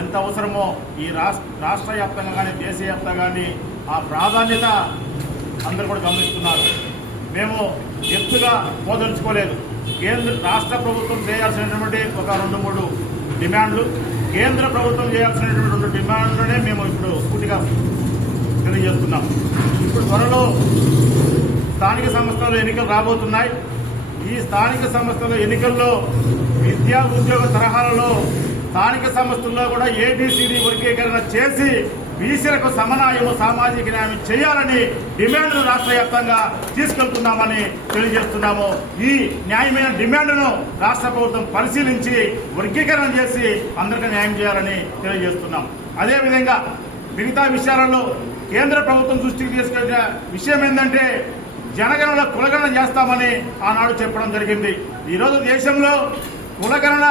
ఎంత అవసరమో ఈ రాష్ట్ర రాష్ట్ర వ్యాప్తంగా కానీ దేశవ్యాప్తంగా కానీ ఆ ప్రాధాన్యత అందరూ కూడా గమనిస్తున్నారు. మేము ఎత్తుగా పోదలుచుకోలేదు. కేంద్ర రాష్ట్ర ప్రభుత్వం చేయాల్సినటువంటి ఒక రెండు మూడు డిమాండ్లు కేంద్ర ప్రభుత్వం చేయాల్సినటువంటి రెండు డిమాండ్లనే మేము ఇప్పుడు పూర్తిగా తెలియజేస్తున్నాం. ఇప్పుడు త్వరలో స్థానిక సంస్థల ఎన్నికలు రాబోతున్నాయి. ఈ స్థానిక సంస్థల ఎన్నికల్లో విద్యా ఉద్యోగ తరహాలలో స్థానిక సంస్థల్లో కూడా ఏబిసిడి వర్గీకరణ చేసి బీసీలకు సమన్వయము సామాజిక న్యాయం చేయాలని డిమాండ్ను రాష్ట్ర వ్యాప్తంగా తీసుకెళ్తున్నామని తెలియజేస్తున్నాము. ఈ న్యాయమైన డిమాండ్ను రాష్ట్ర ప్రభుత్వం పరిశీలించి వర్గీకరణ చేసి అందరికీ న్యాయం చేయాలని తెలియజేస్తున్నాం. అదేవిధంగా మిగతా విషయాలలో కేంద్ర ప్రభుత్వం దృష్టికి తీసుకెళ్ళిన విషయం ఏంటంటే జనగణన కులగణన చేస్తామని ఆనాడు చెప్పడం జరిగింది. ఈరోజు దేశంలో కులగణన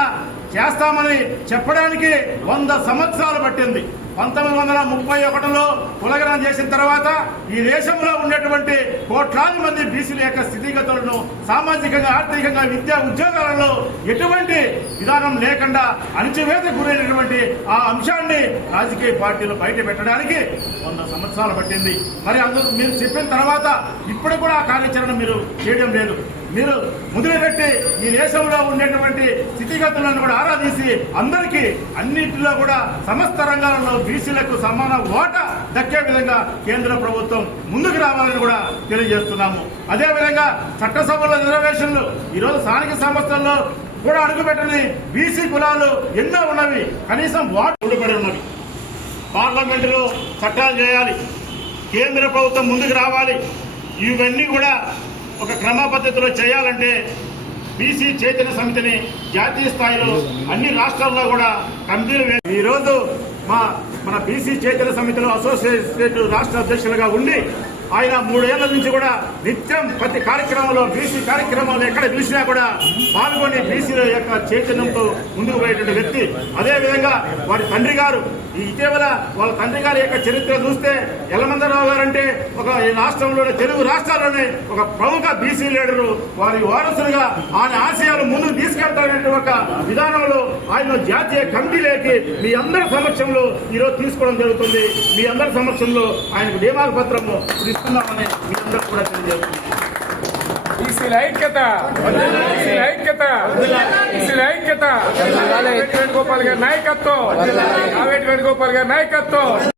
చేస్తామని చెప్పడానికి వంద సంవత్సరాలు పట్టింది. పంతొమ్మిది వందల ముప్పై ఒకటిలో కులగనం చేసిన తర్వాత ఈ దేశంలో ఉండేటువంటి కోట్లాది మంది బీసీల యొక్క స్థితిగతులను సామాజికంగా ఆర్థికంగా విద్యా ఉద్యోగాలలో ఎటువంటి విధానం లేకుండా అణచివేత గురైనటువంటి ఆ అంశాన్ని రాజకీయ పార్టీలు బయట పెట్టడానికి వంద సంవత్సరాలు పట్టింది. మరి అందుకు మీరు చెప్పిన తర్వాత ఇప్పుడు కూడా ఆ కార్యాచరణ మీరు చేయడం లేదు. మీరు ముదిరిపెట్టి ఈ దేశంలో ఉండేటువంటి స్థితిగతులను కూడా ఆరాధీసి అందరికీ అన్నింటిలో కూడా సమస్త రంగాలలో బీసీలకు సమాన ఓట దక్కే విధంగా కేంద్ర ప్రభుత్వం ముందుకు రావాలని కూడా తెలియజేస్తున్నాము. అదేవిధంగా చట్టసభల రిజర్వేషన్లు ఈరోజు స్థానిక సంస్థల్లో కూడా అడుగుపెట్టని బీసీ కులాలు ఎన్నో ఉన్నవి. కనీసం వాటి ఉండిపడి ఉన్నవి. పార్లమెంటులో చట్టాలు చేయాలి. కేంద్ర ప్రభుత్వం ముందుకు రావాలి. ఇవన్నీ కూడా ఒక క్రమ పద్ధతిలో చేయాలంటే బీసీ చైతన్య సమితిని జాతీయ స్థాయిలో అన్ని రాష్ట్రాల్లో కూడా కమిటీలు ఈరోజు మా మన బీసీ చైతన్య సమితిలో అసోసియేట్ రాష్ట్ర అధ్యక్షులుగా ఉండి ఆయన మూడేళ్ళ నుంచి కూడా నిత్యం ప్రతి కార్యక్రమంలో బీసీ కార్యక్రమాలు ఎక్కడ పిలిచినా కూడా పాల్గొని బీసీల యొక్క చైతన్యంతో ముందుకు పోయేటువంటి వ్యక్తి. అదేవిధంగా వారి తండ్రి గారు ఈ ఇటీవల వాళ్ళ తండ్రి గారి యొక్క చరిత్ర చూస్తే యలమందరావు గారు అంటే ఒక ఈ రాష్ట్రంలోనే తెలుగు రాష్ట్రాల్లోనే ఒక ప్రముఖ బీసీ లీడరు. వారి వారసులుగా ఆయన ఆశయాలు ముందుకు తీసుకెళ్తారనే ఒక విధానంలో ఆయన జాతీయ కమిటీలోకి మీ అందరి సమక్షంలో ఈరోజు తీసుకోవడం జరుగుతుంది. మీ అందరి సమక్షంలో ఆయనకు నియామక పత్రము ఇస్తున్నామని మీ అందరూ కూడా తెలియజేస్తుంది బీసీల ఐక్యత బీసీల ఐక్యత బీసీల ఐక్యత. వేణుగోపాల్ గారి నాయకత్వం కావేటి వేణుగోపాల్ గారి నాయకత్వం.